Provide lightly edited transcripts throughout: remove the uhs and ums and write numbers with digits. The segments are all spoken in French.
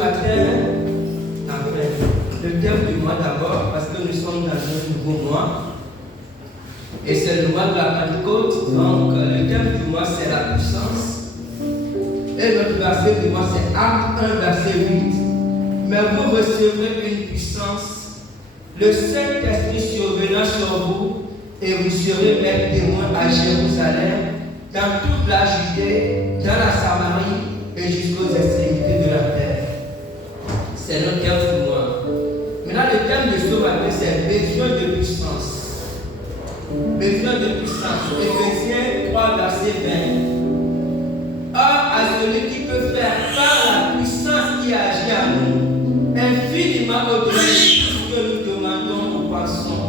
matin, le thème du mois d'abord, parce que nous sommes dans un nouveau mois, et c'est le mois de la Pentecôte, donc le thème du mois c'est la puissance, et notre verset du mois c'est Acte 1, verset 8. Mais vous recevrez une puissance, le Saint-Esprit survenant sur vous, et vous serez mes témoins à Jérusalem, dans toute la Judée, dans la Samarie et jusqu'aux extrémités de la terre. C'est notre thème du mois. Maintenant, le thème de ce matin, c'est besoin de puissance. Besoin de puissance. Éphésiens 3, verset 20. Or, à celui qui peut faire par la puissance qui agit à nous, infiniment au-delà de tout ce que nous demandons ou pensons.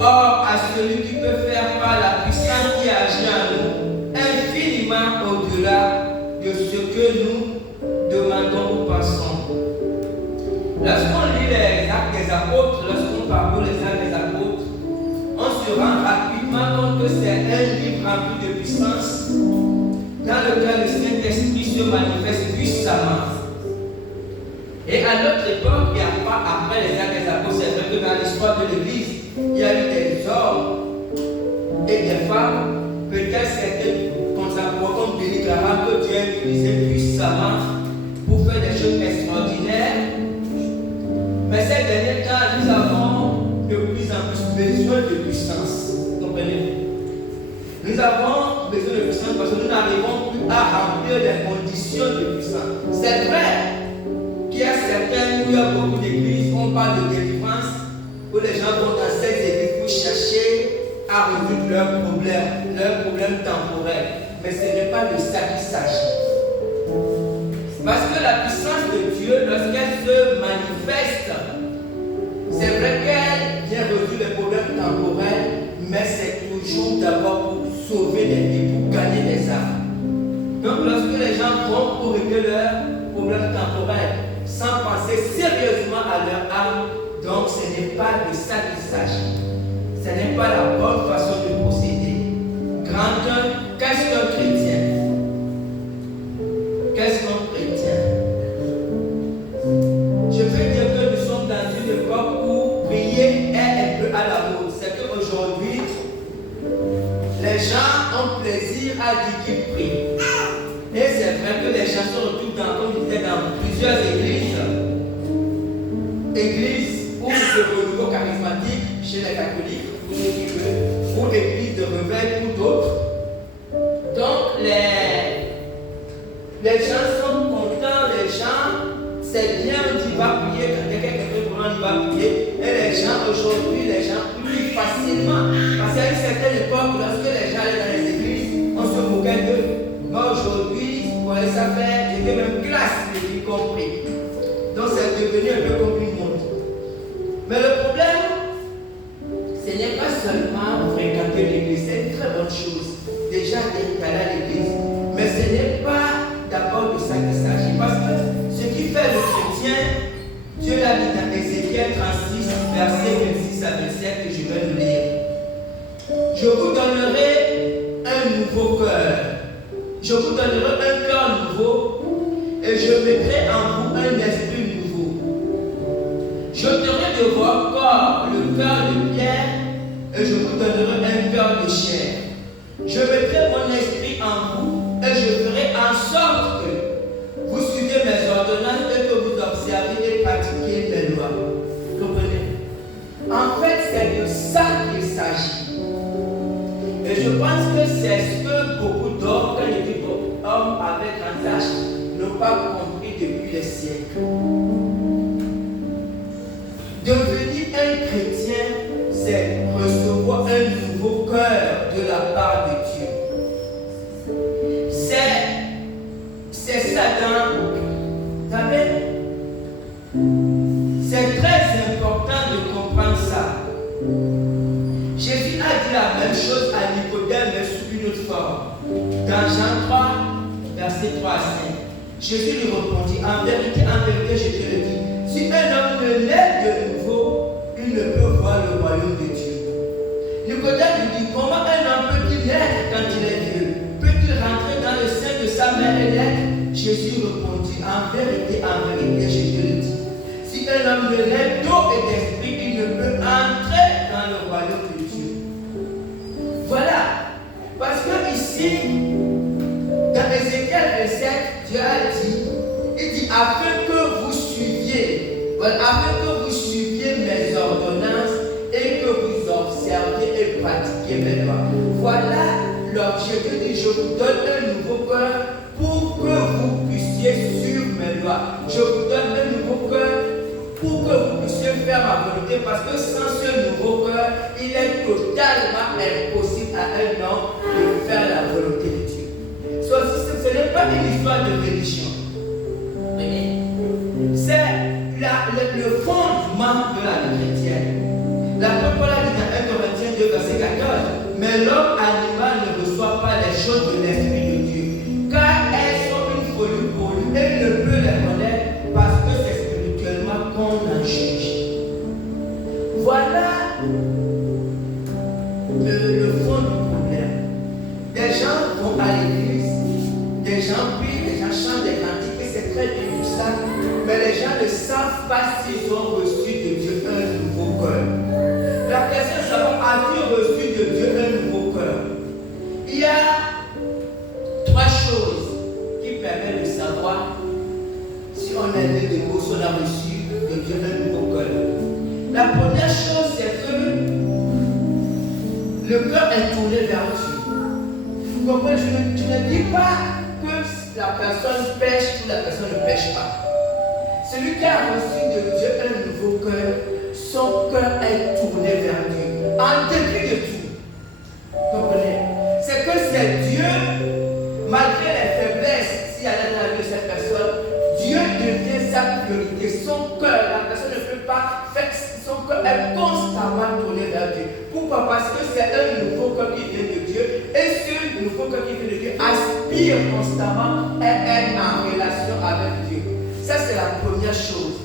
Or, à celui qui peut faire par la puissance qui agit à nous, infiniment au-delà de ce que nous demandons ou pensons. Lorsqu'on lit les actes des apôtres, lorsqu'on parcourt les actes des apôtres, on se rend rapidement compte que c'est un livre rempli de puissance dans lequel le Saint-Esprit se manifeste puissamment. Et à notre époque, et après les actes des apôtres, c'est vrai que dans l'histoire de l'Église, il y a eu des hommes et des femmes, peut-être certains contemporains comme Billy Graham, que Dieu a utilisé puissamment pour faire des choses extraordinaires. Mais ces derniers temps, nous avons de plus en plus besoin de puissance. Comprenez? Nous avons besoin de puissance parce que nous n'arrivons plus à remplir les conditions de puissance. C'est vrai qu'il y a certaines, où il y a beaucoup d'églises, on parle de délivrance, où les gens vont dans ces églises pour chercher à résoudre leurs problèmes temporels. Mais ce n'est pas de ça qu'il s'agit. Parce que la puissance de Dieu, lorsqu'elle se manifeste, c'est vrai qu'elle vient résoudre les problèmes temporels, mais c'est toujours d'abord pour sauver des vies, pour gagner des âmes. Donc lorsque les gens vont pour régler leurs problèmes temporels, sans penser sérieusement à leur âme, donc ce n'est pas de ça qu'il s'agit. Ce n'est pas la bonne façon de procéder. Qu'est-ce qu'un chrétien? Qu'est-ce qu'un chrétien? Je veux dire que nous sommes dans une époque où prier est un peu à la mode. C'est qu'aujourd'hui, les gens ont plaisir à dire qu'ils prient. Et c'est vrai que les gens se retrouvent comme je disais, dans plusieurs églises où de renouveau charismatique chez les catholiques, ou églises de réveil ou d'autres. Donc les gens sont contents, les gens, c'est bien, on dit va prier, quand il y a quelqu'un pour on va prier. Et les gens aujourd'hui, les gens prient facilement. Parce qu'à une certaine époque, lorsque les gens allaient dans les églises, on se moquait d'eux. Mais aujourd'hui, ouais, ça fait, j'ai même classe, j'ai compris. Donc c'est devenu un peu comme une montre. Mais le problème, ce n'est pas seulement fréquenter l'église, c'est une très bonne chose. Déjà d'être allé à l'église. Mais ce n'est pas d'abord de ça qu'il s'agit. Parce que ce qui fait le chrétien, Dieu l'a dit dans Ézéchiel 36, verset 26 à 27, que je vais le lire. Je vous donnerai un nouveau cœur. Je vous donnerai un cœur nouveau et je mettrai en vous un esprit nouveau. J'ôterai de votre corps le cœur de pierre et je vous donnerai un cœur de chair. Je mettrai mon esprit en vous et je ferai en sorte que vous suivez mes ordonnances et que vous observez et pratiquiez mes lois. Comprenez? En fait, c'est de ça qu'il s'agit. Et je pense que c'est ce que beaucoup d'hommes, quand je dis hommes avec un H, n'ont pas compris depuis les siècles. Devenir un chrétien, c'est recevoir un nouveau cœur de la part de Dieu. C'est ça dans... C'est très important de comprendre ça. Jésus a dit la même chose à Nicodème, mais sous une autre forme. Dans Jean 3, verset 3 à 5. Jésus lui répondit, en vérité, je te le dis, si un homme ne naît de nouveau, il ne peut voir le royaume de Dieu. Nicodème lui dit, comment un homme peut-il naître quand il est vieux? Peut-il rentrer dans le sein de sa mère et naître? Jésus répondit, en vérité, homme ne l'est d'eau et d'esprit, il ne peut entrer dans le royaume de Dieu. Voilà. Parce que ici, dans Ézéchiel 27, Dieu a dit, il dit, afin que vous suiviez, voilà, afin que vous suiviez mes ordonnances et que vous observiez et pratiquiez mes lois. Voilà l'objet. Dieu dit, je vous donne un nouveau cœur pour que vous puissiez suivre mes lois. Je vous donne un nouveau cœur pour que vous puissiez faire ma volonté, parce que sans ce nouveau cœur, il est totalement impossible à un homme de faire la volonté de Dieu. Ce n'est pas une histoire de religion. C'est le fondement de la vie chrétienne. La Bible dit dans 1 Corinthiens 2, verset 14, mais l'homme animal ne reçoit pas les choses de l'Esprit de Dieu, car elles sont une folie pour lui et il ne peut les connaître parce que c'est spirituellement qu'on en juge. Voilà le fond du problème. Des gens vont à l'église, des gens prient, des gens chantent des cantiques, et c'est très bien tout ça, mais les gens ne savent pas s'ils ont reçu de Dieu un nouveau cœur. La question est de savoir, as-tu reçu de Dieu un nouveau cœur? Il y a trois choses qui permettent de savoir si on a né de nouveau, si on a reçu de Dieu un nouveau cœur. La première chose, c'est que le cœur est tourné vers Dieu. Vous comprenez? Tu ne dis pas que la personne pêche ou la personne ne pêche pas. Celui qui a reçu de Dieu un nouveau cœur, son cœur est tourné vers Dieu, en dépit de tout. Vous comprenez? C'est que c'est Dieu, malgré les faiblesses, s'il y a dans la vie de cette personne, Dieu devient sa priorité. Son cœur, la personne ne peut pas faire, son cœur est constamment tourné vers Dieu. Pourquoi? Parce que c'est un nouveau cœur qui vient de Dieu, et ce nouveau cœur qui vient de Dieu aspire constamment et est en relation avec Dieu. Ça, c'est la première chose.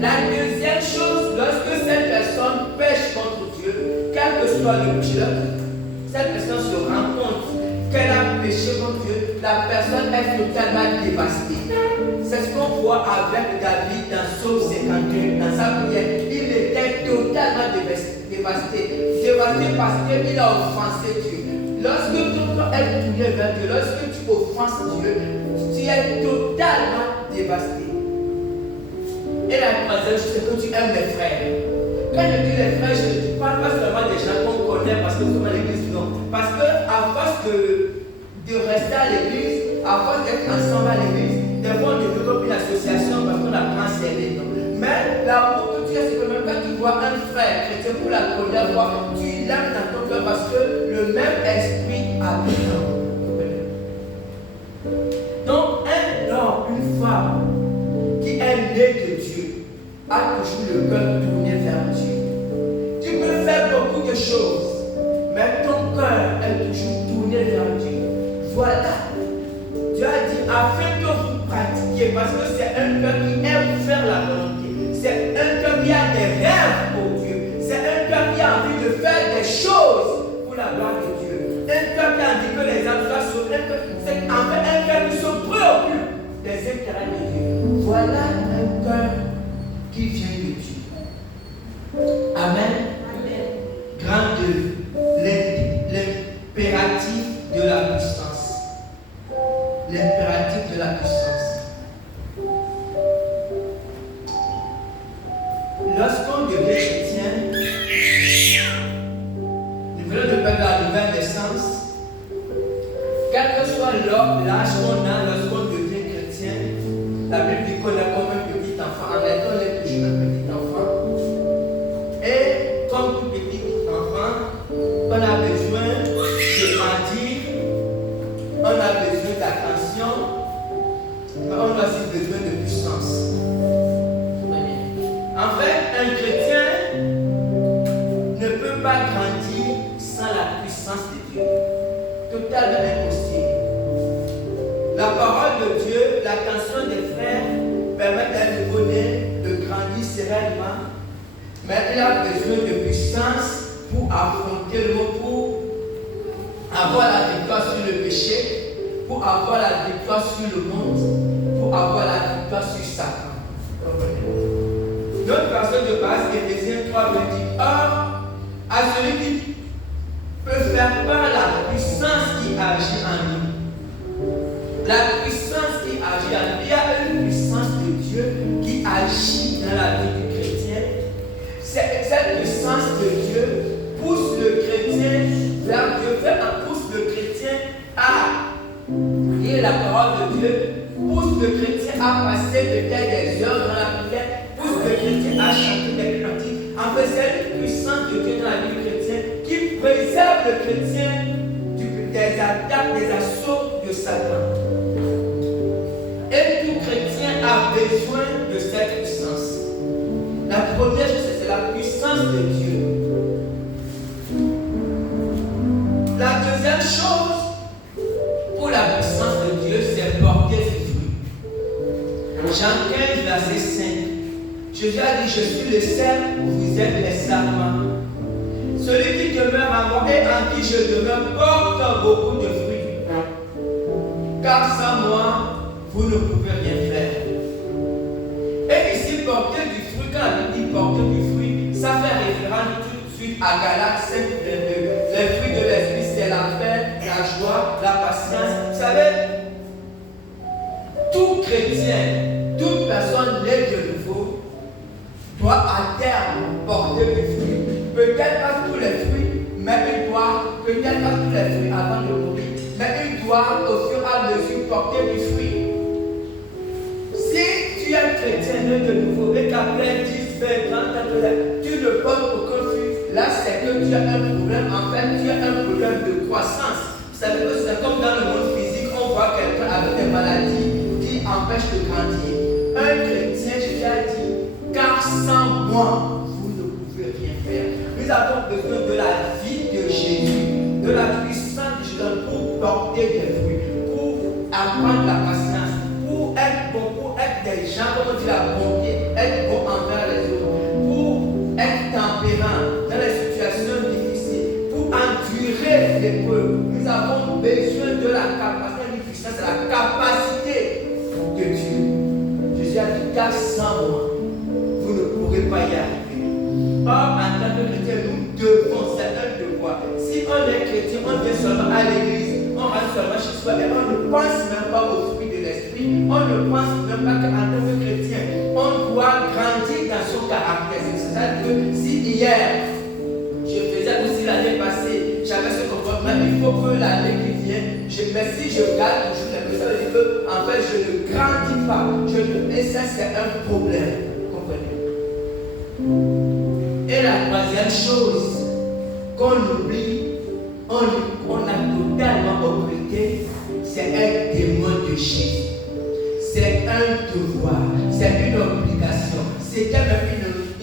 La deuxième chose, lorsque cette personne pêche contre Dieu, quel que soit le pécheur, cette personne se rend compte qu'elle a péché contre Dieu, la personne est totalement dévastée. C'est ce qu'on voit avec David dans Psaume 52, dans sa prière. Il était totalement dévasté parce qu'il a offensé Dieu. Lorsque ton cœur est tourné vers Dieu, lorsque tu offenses Dieu, tu es totalement dévasté. Et la troisième chose, c'est que tu aimes les frères. Quand je dis les frères, je ne parle pas seulement des gens qu'on connaît parce que nous sommes à l'église, non. Parce qu'à force de rester à l'église, à force d'être ensemble à l'église, des fois on développe une association parce qu'on apprend à s'aimer. Mais l'amour que tu as, c'est que même quand tu vois un frère chrétien pour la première fois, tu l'aimes dans ton cœur parce que le même esprit habite en vous. Donc un homme, une femme qui est né de Dieu a toujours le cœur tourné vers Dieu. Tu peux faire beaucoup de choses, mais ton cœur est toujours tourné vers Dieu. Voilà. Dieu a dit afin que vous pratiquiez, parce que c'est un cœur qui aime faire la volonté. C'est un cœur qui a des rêves pour Dieu. C'est un cœur qui a envie de faire des choses pour la gloire de Dieu. Un cœur qui a envie que les âmes soient sauvées. C'est en fait un cœur qui se préoccupe des intérêts de Dieu. Voilà un cœur qui vient de Dieu. Amen. Amen. Grand 2. L'impératif de la puissance. L'impératif de la puissance. Lorsqu'on devient chrétien, nous venons de faire la nouvelle naissance. Quel que soit l'âge qu'on a lorsqu'on devient chrétien, la Bible dit qu'on est comme un petit enfant. En réalité, on est toujours un petit enfant. Et comme tout petit enfant, on a besoin de grandir, on a besoin d'attention, mais on a aussi besoin de puissance. En fait, un chrétien ne peut pas grandir sans la puissance de Dieu. Totalement impossible. La parole de Dieu, l'attention des frères permet à un nouveau-né de grandir sereinement, mais il a besoin de puissance pour affronter le monde, pour avoir la victoire sur le péché, pour avoir la victoire sur le monde, pour avoir la victoire sur Satan. passer peut-être des heures dans la prière, pousse le chrétien à chanter des cantiques. En fait, c'est une puissance de Dieu dans la vie chrétienne qui préserve le chrétien des attaques, des assauts de Satan. Et tout chrétien a besoin de cette puissance. La première chose, c'est la puissance de Dieu. La deuxième chose, pour la puissance de Dieu, c'est porter ses fruits. Jean 15, verset 5. Jésus a dit, je suis le cerf, vous êtes les sarments. Celui qui demeure en moi et en qui je demeure porte beaucoup de fruits. Car sans moi, vous ne pouvez rien faire. Et ici, porter du fruit, quand on dit porter du fruit, ça fait référence tout de suite à Galates 5, 22. Les fruits de l'esprit, c'est la paix, la joie, la patience. Vous savez, tout chrétien, toute personne née de nouveau, doit à terme porter du fruit. Peut-être pas tous les fruits, mais il doit, peut-être pas tous les fruits avant de mourir, mais il doit au fur et à mesure porter du fruit. Si tu es chrétien né de nouveau et qu'après 10, 20, 30 ans, tu ne portes aucun fruit, là c'est que tu as un problème. En fait, tu as un problème de croissance. Vous savez que c'est comme dans le monde physique, on voit quelqu'un avec des maladies qui empêchent de grandir. Un chrétien, je t'ai dit, car sans moi, vous ne pouvez rien faire. Nous avons besoin de la vie de Jésus, de la puissance de Jésus pour porter des fruits, pour apprendre la patience, pour être bon, pour être des gens, comme on dit la bonté, être bon envers les autres, pour être tempérant dans les situations difficiles, pour endurer l'épreuve. Nous avons besoin de la capacité, de puissance, de la capacité de Dieu. Jésus a dit, car sans moi, vous ne pourrez pas y arriver. Or, en tant que chrétien, nous devons, c'est un devoir. Si on est chrétien, on vient seulement à l'église, on rentre seulement chez soi et on ne pense même pas aux fruits de l'esprit, on ne pense même pas qu'en tant que chrétien, on doit grandir dans son caractère. C'est-à-dire que si hier, je faisais aussi l'année passée, j'avais ce comportement, il faut que l'année qui vient, mais si je garde toujours les choses, ça veut dire que, en fait, je ne grandis pas. Et ça, c'est un problème. Et la troisième chose qu'on oublie, on a totalement occulté, c'est un témoin de Jésus. C'est un devoir, c'est une obligation, c'était même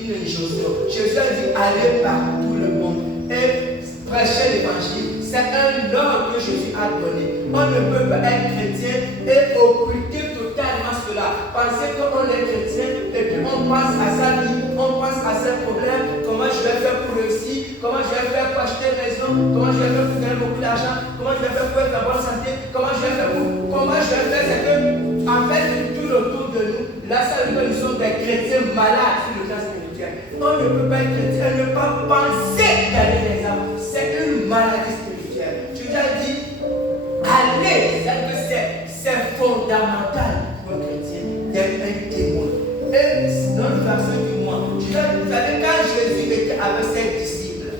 une chose. Jésus a dit allez par tout le monde et prêcher l'évangile. C'est un ordre que Jésus a donné. On ne peut pas être chrétien et occulter totalement cela. Penser qu'on est chrétien et puis on pense à sa vie, on pense à ses problèmes, comment je vais faire pour réussir, comment je vais faire pour acheter une maison, comment je vais faire pour gagner beaucoup d'argent, comment je vais faire pour être en bonne santé, comment je vais faire pour... Comment je vais faire, c'est que, en fait, tout autour de nous, là, ça veut dire que nous sommes des chrétiens malades sur le plan spirituel. On ne peut pas être chrétien, ne pas penser gagner les âmes. C'est une maladie spirituelle. Tu as dit, allez, c'est fondamental pour un chrétien d'être un témoin. Et sinon, le verset du mois, vous savez, quand Jésus était avec ses disciples,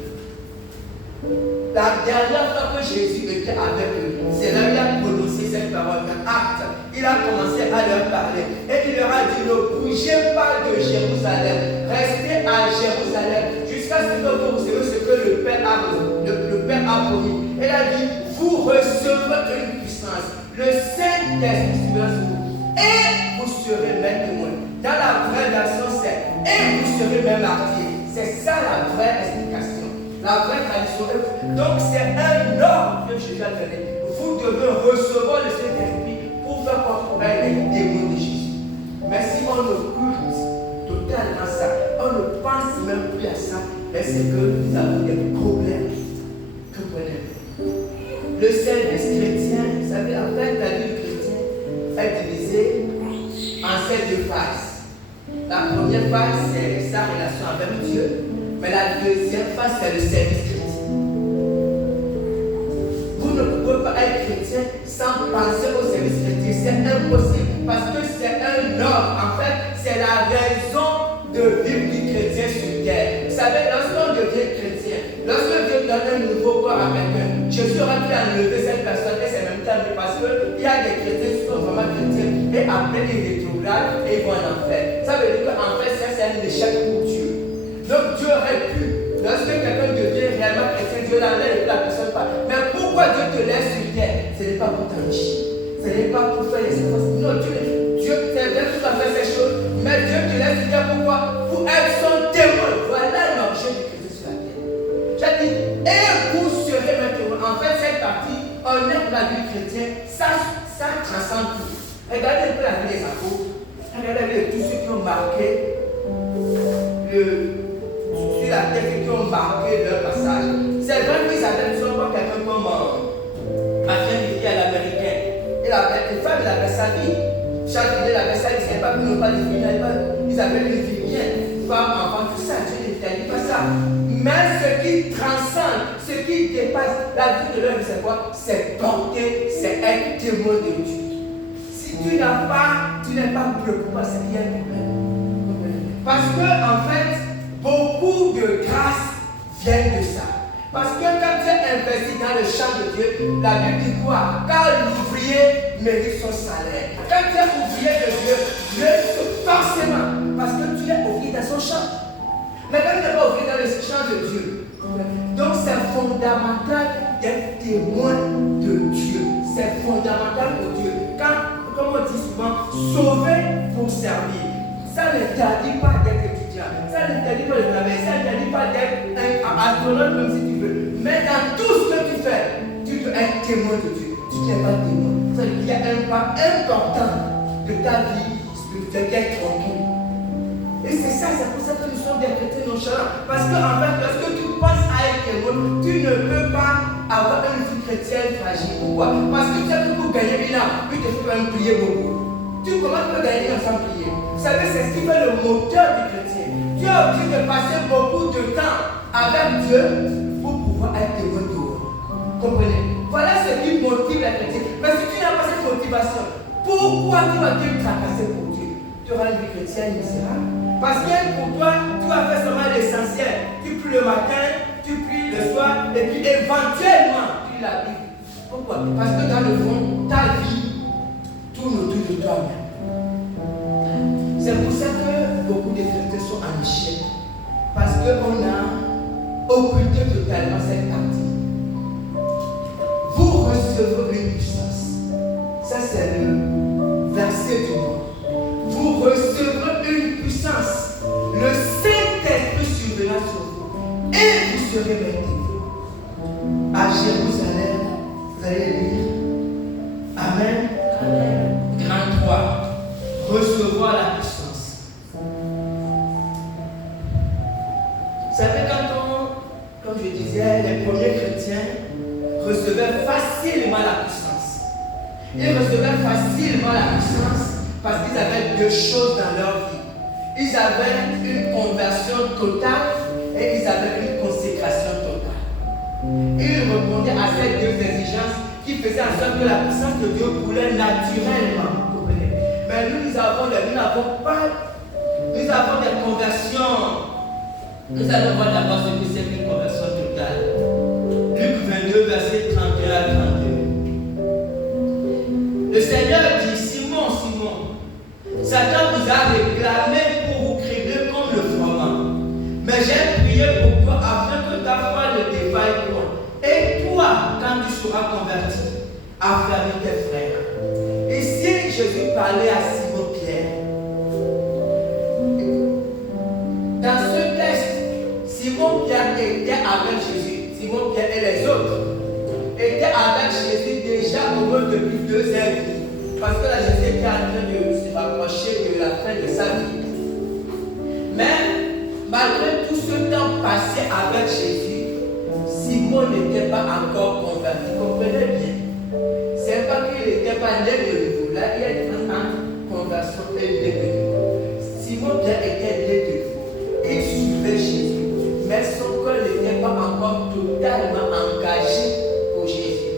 la dernière fois que Jésus était avec eux, c'est là qu'il a prononcé cette parole dans Actes. Il a commencé à leur parler et il leur a dit, ne bougez pas de Jérusalem, restez à Jérusalem jusqu'à ce que vous recevez ce que le Père a promis. Il a dit, vous recevrez une puissance, le Saint-Esprit sur vous, et vous serez mes témoins. Dans la vraie version, c'est et vous serez mes martyrs. C'est ça la vraie explication, la vraie tradition. Donc c'est un ordre que Jésus a donné. Vous devez recevoir le Saint-Esprit pour faire comprendre les témoins de Jésus. Mais si on occulte totalement ça, on ne pense même plus à ça, c'est que nous avons des problèmes. Le service chrétien, vous savez, en fait, la vie du chrétien est divisée en ces deux phases. La première phase, c'est sa relation avec Dieu, mais la deuxième phase, c'est le service chrétien. Vous ne pouvez pas être chrétien sans penser au service chrétien, c'est impossible, parce que c'est un ordre. En fait, c'est la raison de vivre du chrétien sur terre. Vous savez, lorsqu'on devient chrétien, lorsque Dieu donne un nouveau corps à quelqu'un, Jésus aurait pu enlever cette personne et c'est même terminé parce qu'il y a des chrétiens qui sont vraiment chrétiens et après ils rétrogradent et échec pour Dieu. Donc Dieu aurait pu, lorsque quelqu'un devient réellement chrétien, Dieu l'enlève et la personne pas. Mais pourquoi Dieu te laisse sur terre? Ce n'est pas pour t'enrichir. Ce n'est pas pour faire les sacrifices. Non, Dieu, c'est bien tout à fait ces choses. Mais Dieu te laisse sur terre pourquoi? Pour être son témoin. Voilà l'objet du chrétien sur la terre. J'ai dit, et vous serez mon témoin. En fait, cette partie, on est dans la vie chrétienne, ça transcende tout. Regardez un peu la vie des apôtres. Regardez tous ceux qui ont marqué sur la terre, qui ont marqué leur passage. C'est vrai qu'ils ne sont pas quelqu'un comme Martin Luther à l'américain. Une femme, il avait sa vie. Chaque année, il avait sa vie. Ce n'est pas qu'ils n'ont pas de vie. Ils avaient une vie bien. Femme, enfant, tout ça. Dieu n'interdit pas ça. Mais ce qui transcende, ce qui dépasse la vie de l'homme, c'est quoi? C'est porter, c'est être témoin de Dieu. Si tu n'es pas préoccupé, c'est qu'il y a un problème. Parce que, en fait, beaucoup de grâce viennent de ça. Parce que quand tu es investi dans le champ de Dieu, la Bible dit quoi? Car l'ouvrier mérite son salaire. Quand tu es ouvrier de Dieu, forcément, parce que tu es ouvrier dans son champ. Mais quand tu n'es pas ouvrier dans le champ de Dieu, donc c'est fondamental d'être témoin de Dieu. C'est fondamental pour Dieu. Comme on dit souvent, sauver pour servir. Ça n'interdit pas d'être étudiant, ça n'interdit pas de travailler, ça n'interdit pas d'être un astronaute même si tu veux. Mais dans tout ce que tu fais, tu dois être témoin de Dieu. Tu n'es pas témoin. Ça veut dire qu'il y a un pas important de ta vie spirituelle d'être tranquille. Et c'est pour ça que nous sommes des chrétiens nonchalants. Parce qu'en fait, lorsque tu penses à être témoin, tu ne peux pas avoir une vie chrétienne fragile. Pourquoi? Parce que tu as tout pour gagner une âme, puis tu peux même prier beaucoup. Comment tu peux gagner une âme sans prier? Vous savez, c'est ce qui fait le moteur du chrétien. Tu es obligé de passer beaucoup de temps avec Dieu pour pouvoir être témoin dehors. Comprenez? Voilà ce qui motive la chrétienne. Mais si tu n'as pas cette motivation, pourquoi tu vas te tracasser pour Dieu? Tu auras une vie chrétienne misérable. Parce que pour toi, tu vas faire seulement l'essentiel. Tu pries le matin, tu pries le soir, et puis éventuellement, tu lis la Bible. Pourquoi? Parce que dans le fond, ta vie tourne autour de toi-même. C'est pour ça que beaucoup de chrétiens sont en échec. Parce qu'on a occulté totalement cette partie. Vous recevrez une puissance. Ça, c'est le verset du monde. Vous recevrez une puissance. Le Saint-Esprit surviendra sur vous. Et vous serez mes témoins. À Jérusalem, vous allez lire. Amen. Amen. Grand 3. Recevoir la puissance. Vous savez, comme je disais, les premiers chrétiens recevaient facilement la puissance. Ils recevaient facilement la puissance parce qu'ils avaient deux choses dans leur vie. Ils avaient une conversion totale et ils avaient une consécration totale. Ils répondaient à ces deux exigences qui faisaient en sorte que la puissance de Dieu coulait naturellement. Mais nous avons des conversions. Nous allons voir d'abord ce que c'est qu'une conversion totale. Luc 22, verset 31 à 32. Le Seigneur dit, Simon, Simon, Satan vous a réclamé pour vous cribler comme le froment. Mais j'ai prié pour toi afin que ta foi ne défaille point. Et toi, quand tu seras converti, affermis tes frères. Ici, Jésus parlait à Simon Pierre. Dans ce texte, Simon Pierre était avec Jésus. Simon Pierre et les autres étaient avec Jésus déjà au moins depuis 2 heures et demie. Parce que là, Jésus était en train de se rapprocher de la fin de sa vie. Mais, malgré tout ce temps passé avec Jésus, Simon n'était pas encore converti. Comprenez bien. C'est pas qu'il n'était pas né de nouveau. Là, il y a une différence entre conversion et né de nouveau. Simon Pierre était né de nouveau. Il suivait Jésus. Mais son cœur n'était pas encore totalement engagé pour Jésus.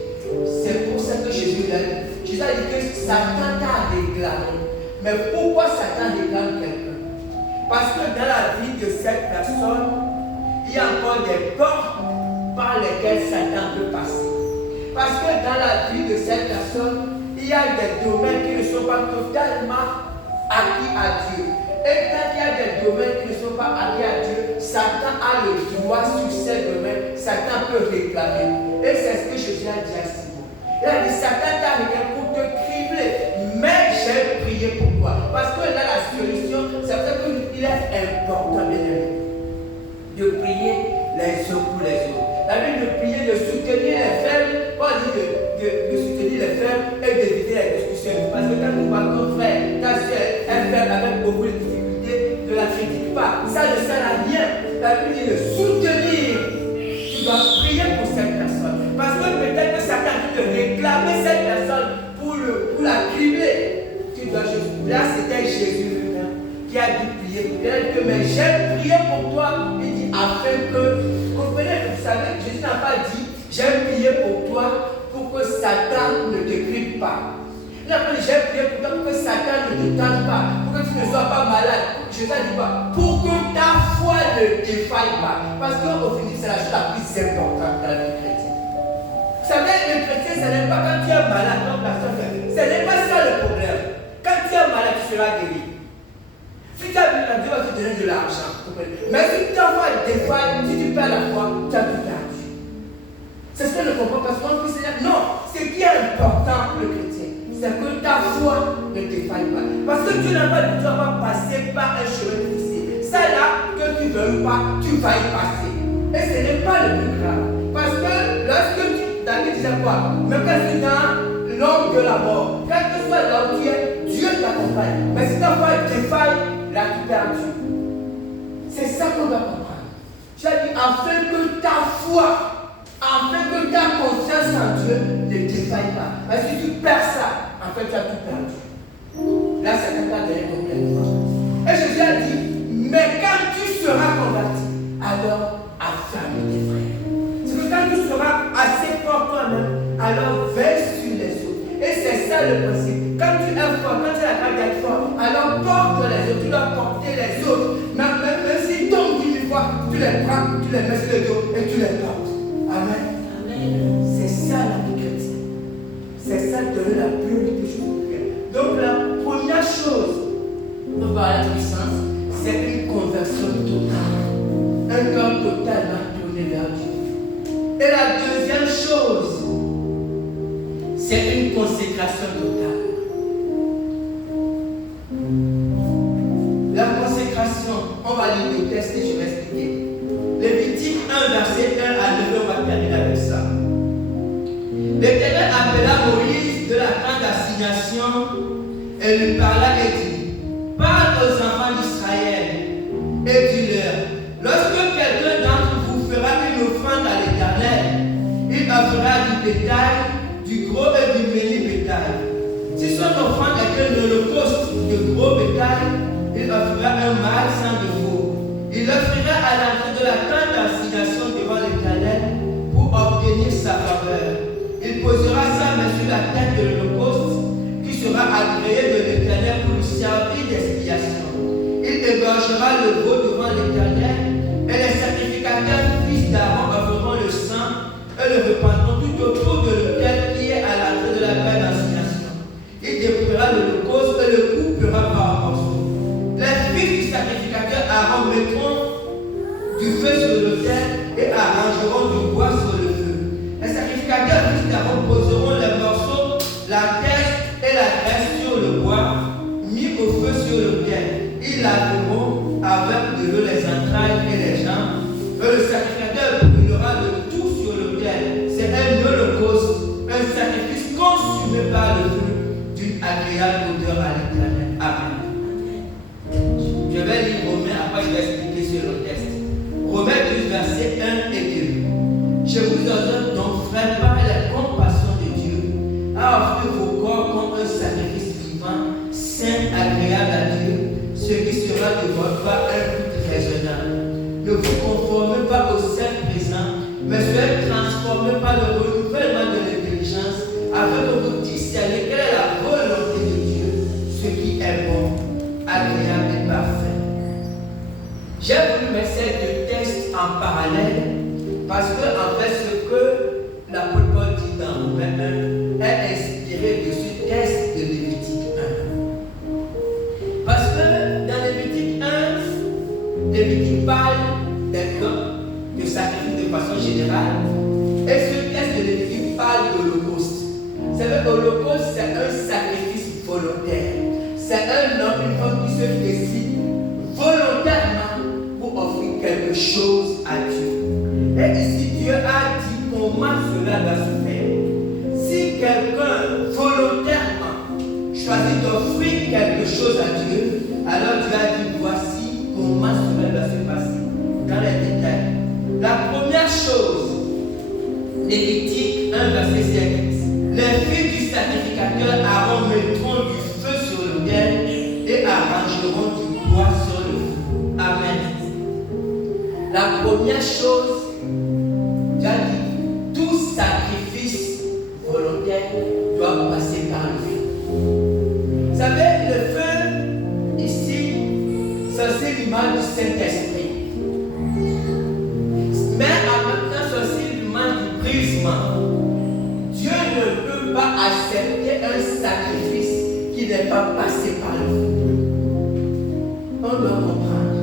C'est pour ça que Jésus l'a dit. Jésus a dit que Satan t'a réclamé. Mais pourquoi Satan réclame quelqu'un? Parce que dans la vie de cette personne, il y a encore des portes par lesquelles Satan peut passer. Parce que dans la vie de cette personne, il y a des domaines qui ne sont pas totalement acquis à Dieu. Et quand il y a des domaines qui ne sont pas alliés à Dieu, Satan a le droit sur ses domaines, Satan peut réclamer. Et c'est ce que Jésus a dit à Simon. Il a dit, Satan t'a regardé pour te cribler, mais j'ai prié pour toi. Parce que là, la solution, c'est pour ça qu'il est important, bien aimé, de prier les uns pour les autres. La Bible de prier, de soutenir les faibles, pas dit de soutenir les faibles et d'éviter les discussions. Parce que quand tu vois ton frère, ta soeur est faible avec beaucoup de difficultés, ne la critique pas. Ça ne sert à rien. La Bible dit de soutenir. Tu dois prier pour cette personne. Parce que peut-être que Satan a dû te réclamer cette personne pour la cribler. Tu dois juste. Là, c'était Jésus lui-même qui a dû prier pour elle. Mais j'ai prié pour toi. Il dit afin que. Comprenez, vous savez, Jésus n'a pas dit j'ai prié pour toi pour que Satan ne te grippe pas. Il n'a pas dit j'ai prié pour toi pour que Satan ne te tente pas, pour que tu ne sois pas malade. Jésus a dit quoi? Pour que ta foi ne défaille pas. Parce qu'au final, c'est la chose la plus importante dans la vie chrétienne. Vous savez, le chrétien, ce n'est pas quand tu es malade, comme la soeur fait. Ce n'est pas ça le problème. Quand tu es malade, tu seras guéri. Si tu as vu la Dieu va te donner de l'argent. Mais si ta foi défaille, si tu perds la foi, tu as tout perdu. C'est ce que je comprends parce qu'on peut se dire non, ce qui est important pour le chrétien, c'est que ta foi ne défaille pas. Parce que Dieu n'a pas dit que tu vas pas passer par un chemin difficile. Ça là, que tu ne veux pas, tu vas y passer. Et ce n'est pas le plus grave. Parce que lorsque David disait quoi? Même quand tu es dans l'ombre de la mort, quand tu sois là où tu es, Dieu t'accompagne. Mais si ta foi défaille, là tu perds. C'est ça qu'on doit comprendre. Tu as dit, afin que ta foi, afin que ta confiance en Dieu ne défaille pas. Parce que si tu perds ça, en fait, tu as tout perdu. Là, c'est un cas de complètement. Et Jésus a dit, mais quand tu seras converti, alors affirme tes frères. C'est que quand tu seras assez fort toi-même, alors veille sur les autres. Et c'est ça le principe. Quand tu es fort, quand tu as la grâce d'être fort, alors porte les autres, tu dois porter les autres. Même s'ils tombent 10 000 fois, tu les prends, tu les mets sur le dos et tu les portes. Amen. Amen. C'est ça la vie chrétienne. C'est ça donner la priorité que je vous prie. Donc la première chose pour voir la puissance, c'est une conversion totale. Un cœur totalement tourné vers Dieu. Et la deuxième chose, c'est une consécration totale. La consécration, on va lire le texte et je vais expliquer. Lévitique 1, verset 1 à 9, on va terminer avec ça. L'Éternel appela Moïse de la tente d'assignation et lui parla et dit, parle aux enfants d'Israël et dis-leur, lorsque quelqu'un d'entre vous fera une offrande à l'Éternel, il offrira du bétail, du gros et du menu bétail. Si son offrande est un holocauste de gros bétail, il offrira un mâle sans défaut. Il offrira à l'entrée de la tente d'assignation devant l'Éternel pour obtenir sa faveur. Il posera sa main sur la tête de l'holocauste qui sera agréé de l'Éternel pour lui servir d'expiation. Il égorgera le veau devant l'Éternel et les sacrificateurs fils d'Aaron offriront le sang et le répandront tout autour de l'autel qui est à l'entrée de la tente d'assignation. Il dépouillera l'holocauste et le coupera par morceaux. Les fils du sacrificateur Aaron mettront du feu sur l'autel et arrangeront du bois sur le feu. Les sacrificateurs fils d'Aaron poseront les morceaux, la tête et la graisse sur le bois, mis au feu sur l'autel. Ils laveront avec de l'eau les entrailles et les jambes. Et le sacrificateur brûlera de tout sur l'autel. C'est un holocauste, un sacrifice consumé par le feu d'une agréable odeur à l'Éternel. Amen. Je vais lire Romains, après je vais expliquer sur le texte. Romains 12, versets 1 et 2. Je vous ordonne donc, frères, par la compassion de Dieu, à offrir vos corps comme un sacrifice vivant, saint, agréable à Dieu, ce qui sera de votre part un culte raisonnable. Ne vous conformez pas au siècle présent, mais soyez transformés par le renouvellement de l'intelligence, afin que vous discerniez quelle est la volonté de Dieu, ce qui est bon, agréable et parfait. J'ai voulu mettre ces deux textes en parallèle parce que, en fait, ce que l'apôtre Paul dit dans Romains 1 est inspiré de ce texte de Lévitique 1. Parce que dans Lévitique 1, de façon générale. Et ce texte de Lévitique parle d'Holocauste. Vous savez, l'Holocauste, c'est un sacrifice volontaire. C'est un homme, une femme qui se décide volontairement pour offrir quelque chose à Dieu. Et ici, Dieu a dit comment cela va se faire. Si quelqu'un volontairement choisit d'offrir quelque chose à Dieu, alors Dieu a dit voici comment cela va se passer. Dans les détails. La première chose, Lévitique 1, verset 5. Les filles du sacrificateur Aaron mettront du feu sur l'autel et arrangeront du bois sur le feu. Amen. La première chose, Dieu a dit, tout sacrifice volontaire doit passer par le feu. Vous savez, le feu, ici, c'est l'image du Saint-Esprit. Mais en même temps, c'est aussi l'image du brisement. Dieu ne peut pas accepter un sacrifice qui n'est pas passé par le feu. On doit comprendre.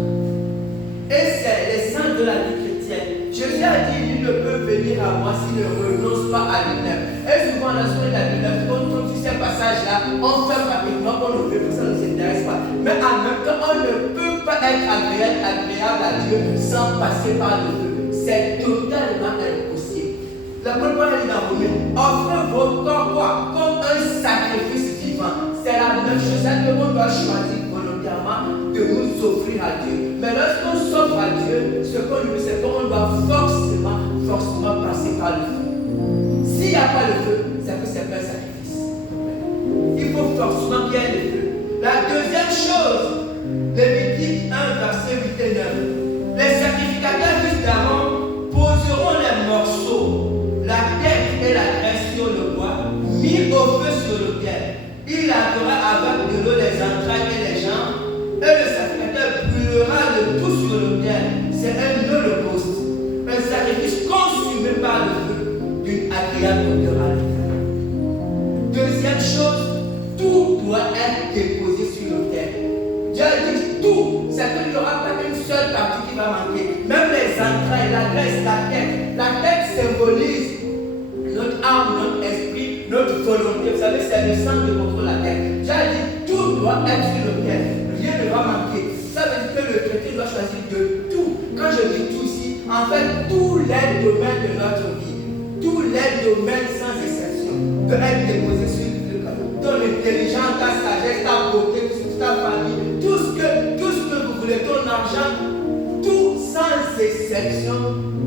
Et c'est l'essence de la vie chrétienne. Jésus a dit, il ne peut venir à moi s'il ne renonce pas à lui-même. Et souvent, dans la Bible, quand on dit ces passages-là, on fait rapidement, on ne veut pas, ça ne s'intéresse pas. Mais en même temps, on ne peut pas être agréable à Dieu sans passer par le feu. C'est totalement impossible. La première fois, il est dans Romains. Offrez votre corps quoi? Comme un sacrifice vivant. C'est la même chose. C'est que l'on doit choisir volontairement de nous offrir à Dieu. Mais lorsqu'on s'offre à Dieu, ce qu'on lui dit, c'est qu'on doit forcément passer par le feu. S'il n'y a pas le feu, c'est que c'est pas un sacrifice. Il faut forcément qu'il y ait le feu. La deuxième chose, Lévitique 1, verset 8 et 9. Les sacrificateurs fils d'Aaron poseront les morceaux, la tête et la graisse sur le bois, mis au feu sur l'autel. Il lavera avec de l'eau les entrailles et les jambes, et le sacrificateur brûlera le tout sur l'autel. C'est un holocauste, un sacrifice consumé par le feu d'une agréable odeur à l'autel. Deuxième chose, tout doit être déposé sur l'autel. Dieu dit tout, c'est qu'il n'y aura pas une seule partie qui va manquer. Même les entrailles, la graisse, la tête. La tête symbolise notre âme, notre esprit, notre volonté. Vous savez, c'est le sang de contre la tête. Dieu a dit tout doit être sur l'autel. Rien ne va manquer. Ça veut dire que le chrétien doit choisir de tout. Quand je dis tout ici, en fait, tous les domaines de notre vie, tous les domaines sans exception, doivent être déposés sur le cadeau. Ton intelligence, ta sagesse, ta beauté, ta famille, tout ce que vous voulez, ton argent, tout sans exception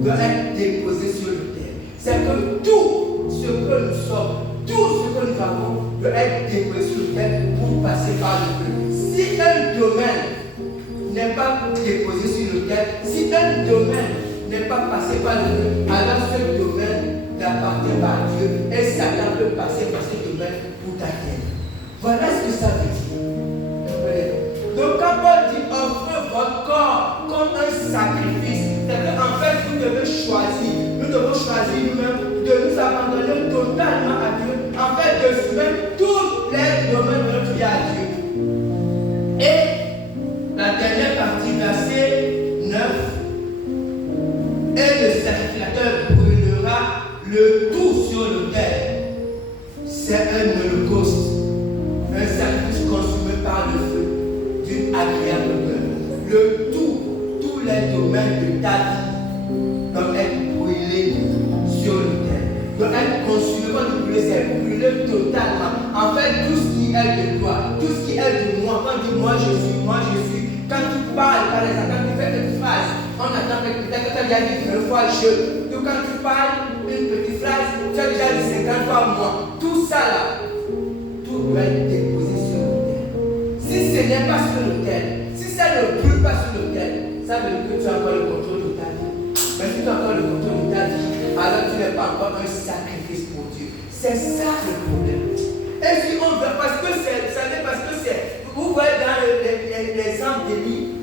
doit être déposé sur le terre. C'est que tout ce que nous sommes, tout ce que nous avons doit être déposé sur le terre pour passer par le feu. Si un domaine n'est pas déposé sur le terre, si un domaine n'est pas passé par le feu, alors ce domaine n'appartient pas à Dieu et Satan peut passer par ce domaine pour t'atteindre. Voilà ce que ça veut dire. Donc quand Paul dit offrez votre corps comme un sacrifice, c'est qu'en fait vous devez choisir, nous devons choisir nous-mêmes de nous abandonner totalement à Dieu, en fait de soumettre tous les domaines de notre vie à Dieu. Et la dernière partie, verset 9, et le sacrificateur brûlera le tout sur l'autel. C'est un holocauste, un sacrifice consumé par le feu. Agréable le tout, tous les domaines de ta vie doivent être brûlés sur l'autel, doivent être consumés. Quand tu brûles, c'est brûlé totalement. En fait, tout ce qui est de toi, tout ce qui est de moi, quand tu dis moi je suis, quand tu parles, par exemple, quand tu fais une phrase, on attend que peut-être que tu as déjà dit une fois je. Donc quand tu parles une petite phrase, tu as déjà dit 50 fois moi. Tout ça là, tout doit être déposé sur l'autel. Si ce n'est pas sur l'autel, si ça ne brûle pas sur l'autel, ça veut dire que tu as encore le contrôle de ta vie. Mais si tu as encore le contrôle de ta vie, alors tu n'es pas encore un sacrifice pour Dieu. C'est ça le problème. Et si on veut, parce que c'est, vous voyez dans l'exemple d'Élie,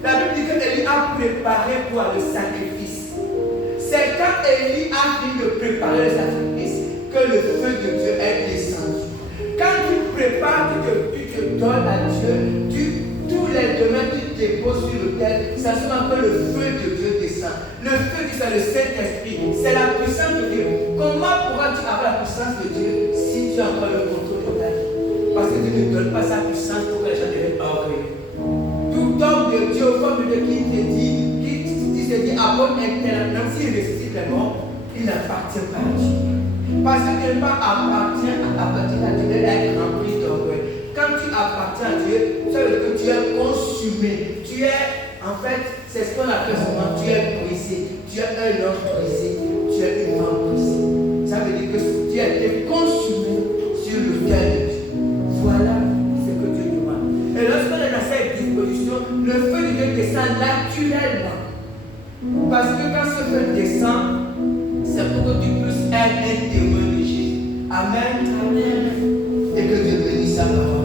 la Bible dit que Élie a préparé pour le sacrifice. C'est quand Élie a fini de préparer le sacrifice que le feu de Dieu est descendu. Quand tu prépares, tu te donnes à Dieu, tous les domaines que tu déposes sur l'autel, ça sera que le feu de Dieu descend. descend. Le feu du Saint, le Saint-Esprit, c'est la puissance de Dieu. Comment pourras-tu avoir la puissance de Dieu si tu as encore le contrôle de ta vie? Parce que Dieu ne donne pas sa puissance pour que les gens deviennent orgueilleux. Tout homme de Dieu, femme de Dieu qui se dit apôtre interne, même s'il ressuscite les morts, il n'appartient pas à Dieu. Parce que tu n'es pas appartient à Dieu, tu es rempli d'orgueil. Quand tu appartiens à Dieu, ça veut dire que tu es consumé. Tu es, en fait, c'est ce qu'on appelle souvent, tu es brisé. Tu es un homme brisé. Tu es une femme brisée. Ça veut dire que tu as été consumé sur le cœur de Dieu. Voilà ce que Dieu demande. Et lorsqu'on est dans cette disposition, le feu de Dieu descend naturellement. Parce que quand ce feu descend, c'est pour que tu puisses être un témoin de Jésus. Amen. Amen. Et que Dieu bénisse sa parole.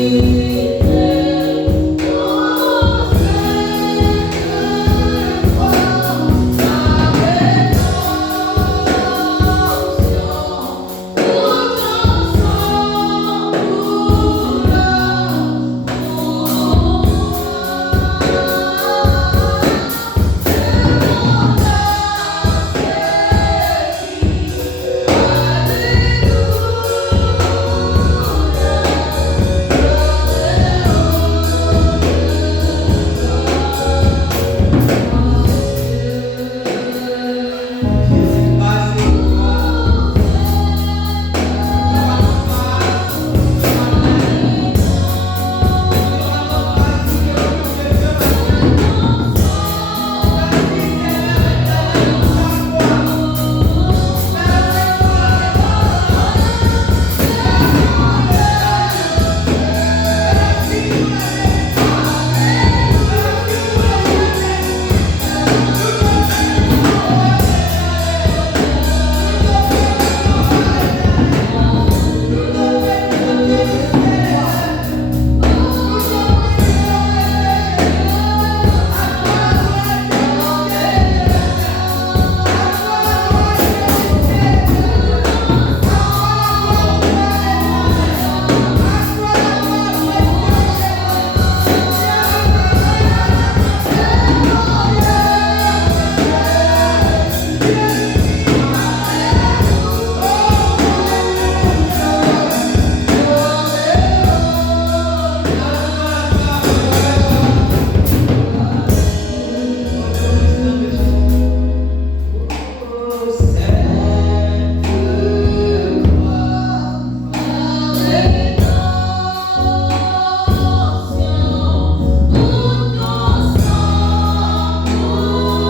Thank you.